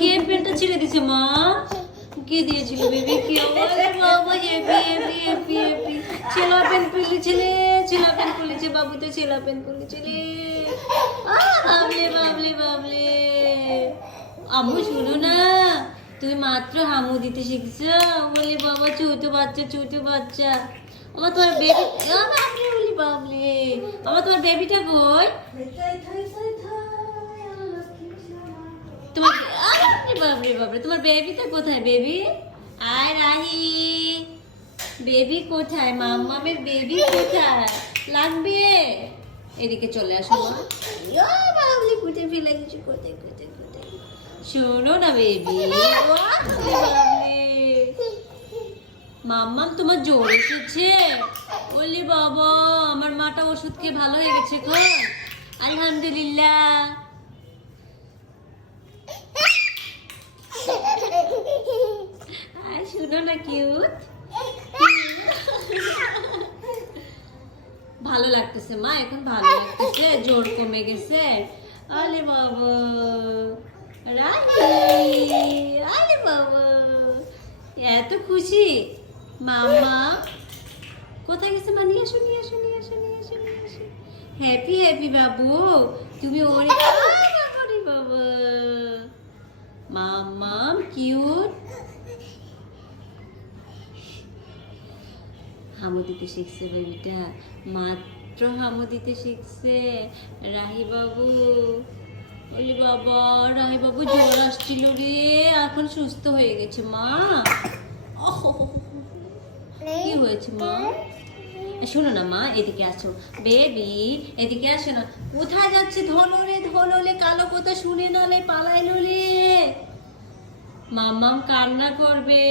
কে পেনটা ছিঁড়ে দিছে মা? কে দিয়েছিল বেবি? কে? ওরে বাবা, হেপি হেপি হেপি হেপি। ছেলা পেন খুলেছিলে, ছেলা পেন খুলেছে বাবু, তো ছেলা পেন খুলেছিলে। বাবলে বাবলে বাবলে। আম্মু শুনো না, তুমি মাত্র হামু দিতে শিখছো? বলি বাবা, ছোট বাচ্চা ছোট বাচ্চা। আমার তোমার বেবি, বাবলে বলি বাবলে। আমার তোমার বেবিটা কই? তোমার বাবরে বাবরে, তোমার বেবিটা কোথায়? বেবি আয় রাহি, বেবি কোথায়? মাম্মামের বেবি কোথায়? লাগবে, এদিকে চলে আসো মা। বাবলি কোথায় ফেলে গেছি? কোথায় কোথায় কোথায়? শোনো না বেবি, মাম্মাম তোমার জ্বর এসেছে? বলি বাবা, আমার মাটা ওষুধ খেয়ে ভালো হয়ে গেছে গো, আলহামদুলিল্লাহ। শুনো না কিউট, ভালো লাগতেছে মা, এখন ভালো লাগতেছে, জ্বর কমে গেছে। আরে বাবা রাহি, আরে বাবা এত খুশি। মামা কোথায় গেছে? মা নিয়ে আসো নিয়ে আসো নিয়ে আসো নিয়ে আসো নিয়ে আসো। হ্যাপি হ্যাপি বাবু, তুমি অনেক বাবা। মাম্মাম কিউট, হামু দিতে শিখছে বেবিটা, মাত্র হামু দিতে শিখছে। রাহি বাবু, বলি বাবা, রাহি বাবু জ্বর আসছিল রে, এখন সুস্থ হয়ে গেছে মা। কি হয়েছে মা? শোনো না মা, এদিকে আসো বেবি, এদিকে আসো না। কোথায় যাচ্ছে? ধনরে ধনলে, কালো কথা শুনে নালে পালাইলো রে। মাম্মাম কান্না করবে।